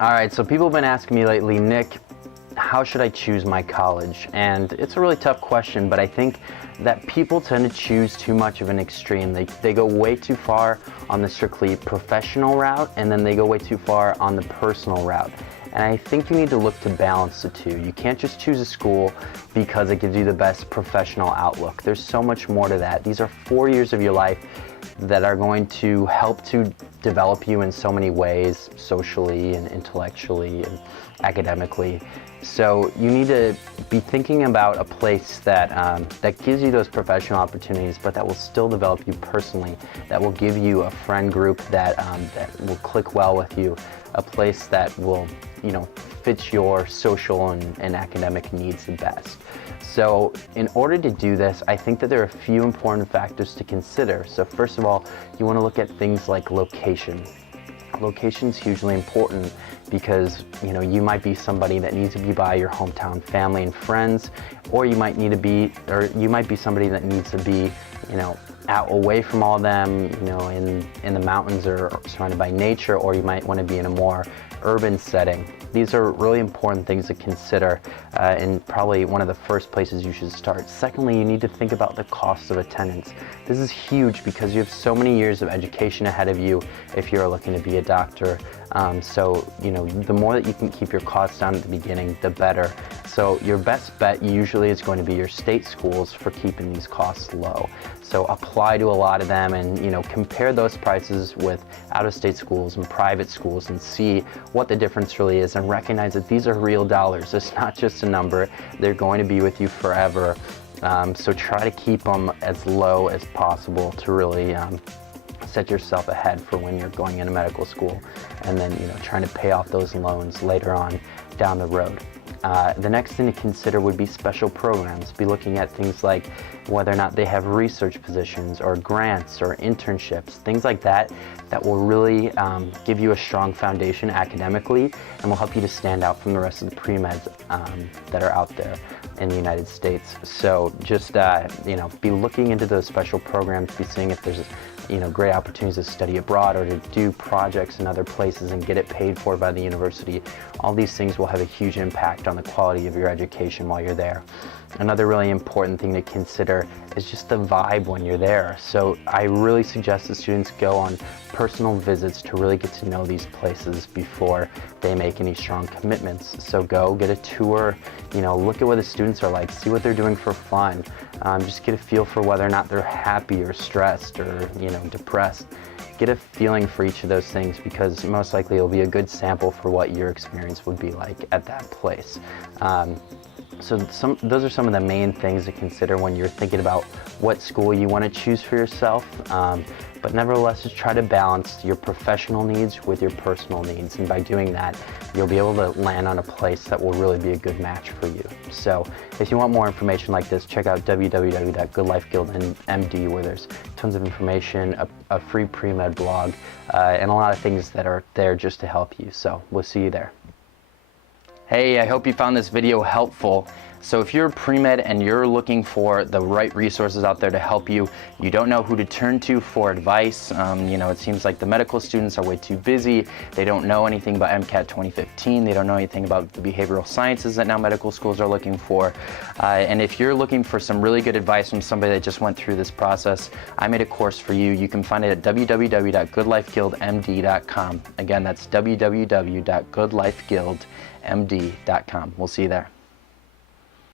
All right, so people have been asking me lately, Nick, how should I choose my college? And it's a really tough question, but I think that people tend to choose too much of an extreme. They go way too far on the strictly professional route, and then they go way too far on the personal route. And I think you need to look to balance the two. You can't just choose a school because it gives you the best professional outlook. There's so much more to that. These are 4 years of your life that are going to help to develop you in so many ways, socially and intellectually and academically. So you need to be thinking about a place that that gives you those professional opportunities, but that will still develop you personally, that will give you a friend group that will click well with you, a place that will, you know, fit your social and academic needs the best. So in order to do this, I think that there are a few important factors to consider. So first of all, you want to look at things like location. Location is hugely important because, you know, you might be somebody that needs to be by your hometown family and friends, or you might be somebody that needs to be, you know, out away from all them, you know, in the mountains or surrounded by nature, or you might want to be in a more urban setting. These are really important things to consider, and probably one of the first places you should start. Secondly, you need to think about the cost of attendance. This is huge because you have so many years of education ahead of you if you're looking to be a doctor. So, you know, the more that you can keep your costs down at the beginning, the better. So your best bet usually is going to be your state schools for keeping these costs low. So apply to a lot of them and, you know, compare those prices with out-of-state schools and private schools and see what the difference really is, and recognize that these are real dollars. It's not just a number. They're going to be with you forever. So try to keep them as low as possible to really set yourself ahead for when you're going into medical school, and then, you know, trying to pay off those loans later on down the road. The next thing to consider would be special programs. Be looking at things like whether or not they have research positions or grants or internships, things like that, that will really give you a strong foundation academically and will help you to stand out from the rest of the pre-meds that are out there in the United States. So just, you know, be looking into those special programs, be seeing if there's, you know, great opportunities to study abroad or to do projects in other places and get it paid for by the university. All these things will have a huge impact on the quality of your education while you're there. Another really important thing to consider is just the vibe when you're there. So I really suggest that students go on personal visits to really get to know these places before they make any strong commitments. So go get a tour, you know, look at what the students are like, see what they're doing for fun. Just get a feel for whether or not they're happy or stressed or, you know, depressed. Get a feeling for each of those things, because most likely it'll be a good sample for what your experience would be like at that place. So those are some of the main things to consider when you're thinking about what school you want to choose for yourself. But nevertheless, just try to balance your professional needs with your personal needs. And by doing that, you'll be able to land on a place that will really be a good match for you. So if you want more information like this, check out www.goodlifeguildmd, where there's tons of information, a free pre-med blog, and a lot of things that are there just to help you. So we'll see you there. Hey, I hope you found this video helpful. So if you're pre-med and you're looking for the right resources out there to help you, you don't know who to turn to for advice, you know, it seems like the medical students are way too busy, they don't know anything about MCAT 2015, they don't know anything about the behavioral sciences that now medical schools are looking for, and if you're looking for some really good advice from somebody that just went through this process, I made a course for you. You can find it at www.goodlifeguildmd.com. Again, that's www.goodlifeguildmd.com. We'll see you there.